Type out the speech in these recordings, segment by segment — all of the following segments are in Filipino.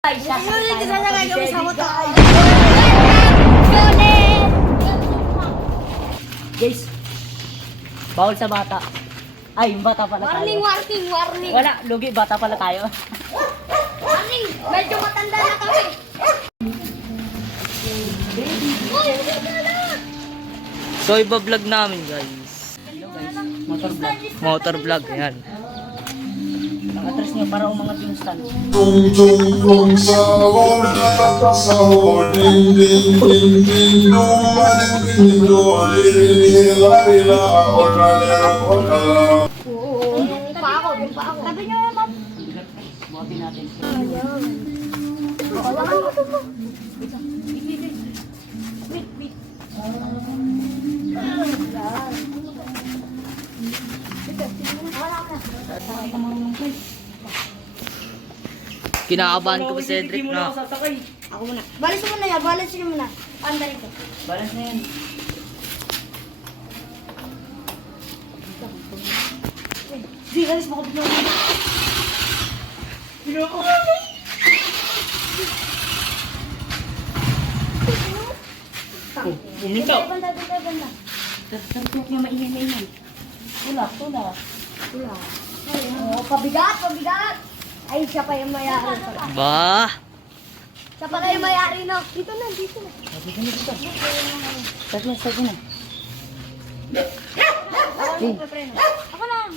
Guys, bawal sa bata. Ay, yung bata pala tayo. Warning. Wala, lugi, bata pala tayo. Warning, medyo matanda na kami. So iba-vlog namin guys. Motor vlog. Motor vlog, yan. Nakatras niyo para umangat yung stand. Tung tung tung sahur sahur ding ding ding ding dong maning ding dong lila lila ora lila ora. Pa ako. Sabi niyo, ma'am. Buhatin natin. Kinakabahan ko ba si Cedric Hindi mo na? ako sasakay. Ako muna. Balis mo na yan, balis mo muna. Anda rito. Balance na yan. Di, balis mo ko dito. Oh, buminto. Banda. Tartok niya maingay na yan. Tula. Oh, pabigat. Ay, siya pa yung mayari. Ba? Siya pa yung mayari, no? Dito na. Dito. Start na. Ako lang.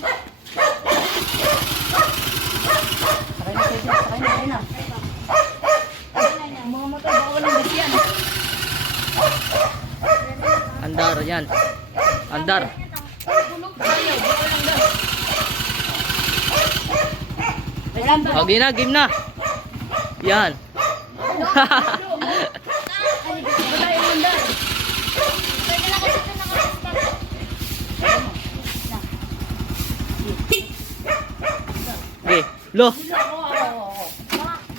Sakay na. Mga motor, baka walang gas yan. Andar, yan. Andar. Okay na, game na. Yan. Okay, lo.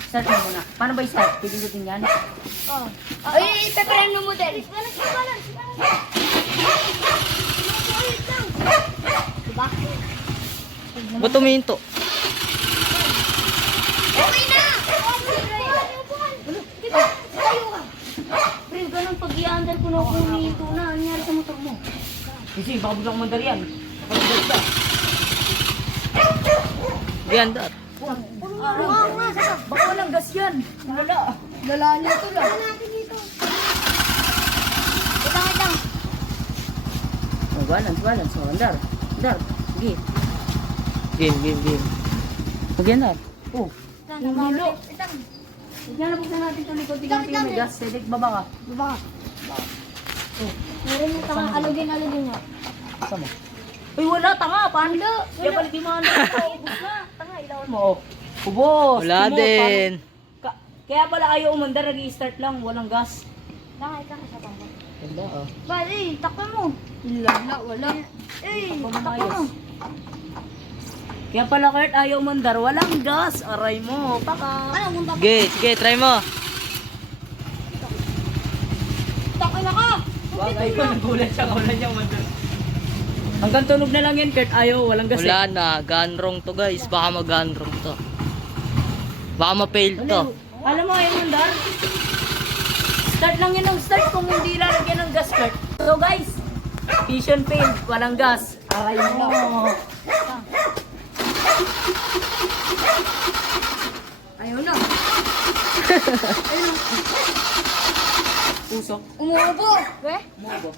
Start mo muna. Paano ba i-start? Pipindutin yan? Oh. Ay, ipepreno mo din. Balance. Diba? Ba't tuminto? Okay na! Tayo ka. Pre, ganun pag i-under ko na ako nito na. Ano nangyari sa motor mo? Kasi baka biglang mandar yan. Kapag ka. Okay, andar. Baka walang gas yan. Wala. Lala niya ito lang. Natin dito. Ito. Oh, balance. Oh, andar. Sige. Game. Huwag yan dar. Oh. Nulo. Tignan na buksan natin ito likod. Tignan natin yung may gas. Cedric, baba ka. Baba. Oh. Meron yung tanga. Alugin nga. Basta mo. Uy, wala. Tanga. Paano? Kaya palitin mo. Ubus na. Tanga, ilawan mo. Oh. Ubos. Wala Timo, din. Kaya pala ayaw umandar. Nag-i-start lang. Walang gas. Tanga, ikaw sa tanga. Wala ah. Ba, takpan mo. Wala. Takpan mo. Kaya pala Kurt ayaw umandar. Walang gas. Aray mo. Paka. Ano, kung takpan? Sige, try mo. Takpan na ka. Bagay ko. Nagulat siya. Kaulan niya umandar. Hanggang tunog na lang yan Kurt. Ayaw. Walang gas. Wala na, ganrong to guys. Baka mag-ganrong to. Baka ma-fail to. Alam mo, ayaw umandar. Start lang yan ng start kung hindi lalagyan ng gas Kurt. So guys, mission failed. Walang gas. Aray mo. Ayaw na. Pusok. Umuubo. We?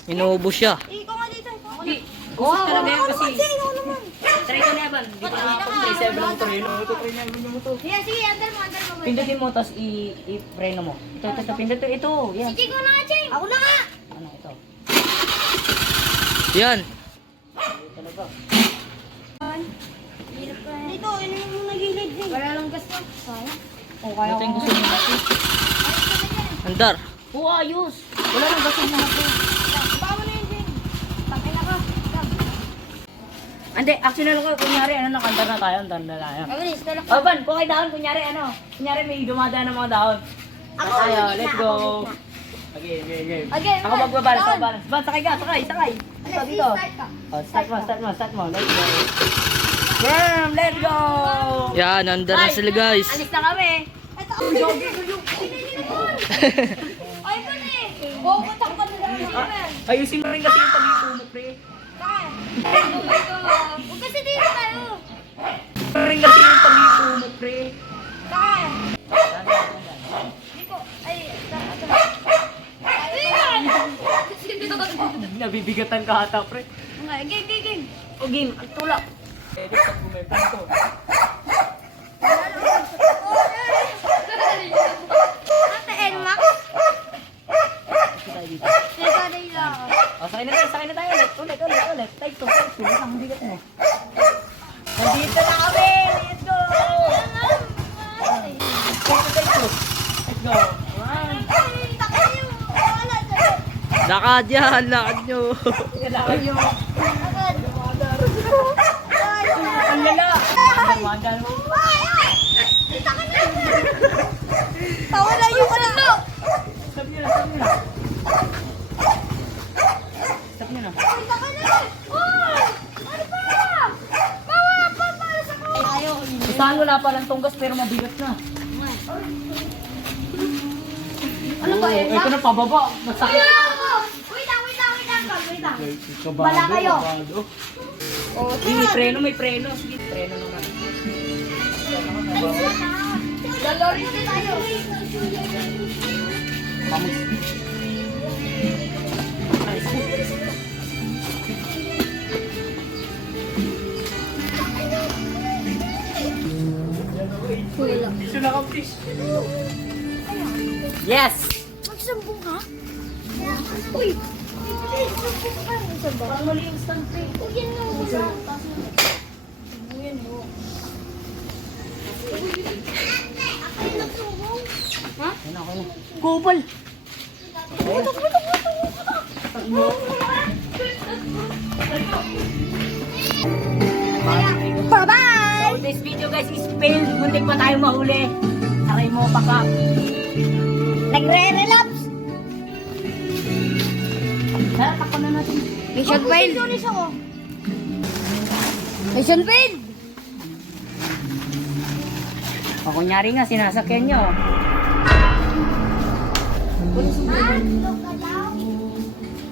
Inuubo siya. Ikaw nga dito. Hindi. Pusok talaga yan kasi. Ikaw naman. Try ko na yaban. Hindi pa nakapag-try 7 lang ito. Try na yaban yung motor. Sige, andar mo. Pindutin mo, tapos i-preno mo. Ito, pindut ito. Yan. Sige, ikaw na nga, Cheng. Ako na nga. Ano ito? Yan. Talaga. Dito, yun yung nagilid din. Wala lang gas mo. Sayang. Oh, kaya ko. Ito yung gusto mo natin. Andar. Oo, ayos. Wala nang gas yung mga to. Baka mo na yun, Cheng. Tangin na ka. Hindi, actually ko, kunyari, nakandar na tayo, andar na tayo. Kabilis, tala Oh, Ban, kung kayo dahon, kunyari, may dumadaan ng mga dahon. Ako, Tayo, hindi let's na, go. ako gitna. Okay. Okay, Ako magbabalance. Ban, sakay ka. Dito, dito. Start ka. Oh, start mo. Let's go. Firm, let's go! Yan, andar na sila guys. Alis na kami. Ito, Ay, man eh. Pupunta ka na lang. Ayusin mo rin kasi yung pag-ipo mo, pre. Oh my God. Huwag kasi dito tayo. Ayusin mo rin kasi yung pag-ipo mo, pre. Dito. Ay, Nabibigatan ka ata, pre. Game. O game, ang tulak. Eh, di pag bumibig ko. Ate Elmax. Sakay na tayo ulit. Type 2. Ang bigat mo. Nandito na kami! Let's go! Let's go! Lakad yan, lakad nyo. Kailangan nyo. Ang lala! Magal mo. Tawa na yung ano. Stop nyo na. Stop nyo na. Usahan mo na parang tunggas pero mabigat na. Ano ba, Emma? Ito na pababa. Masakit. Wait lang. Wala kayo. May preno. Sige, preno naman. Lalorin ulit tayo. Ito na ka-fish. Yes! Magsambong ka? Uy! Magsambong ka. Parang mali yung stand pre. Uy, yan nga. Uyan mo. Ako yung nagsumbong. Ha? Okay na. Kupal! Bye-bye! So this video guys is failed. Muntik pa tayo mahuli. Aray mo baka. Nagre-relapse! Tara, takpan na natin. Mission failed! Mission failed! O kunyari nga, sinasakyan nyo. Ha?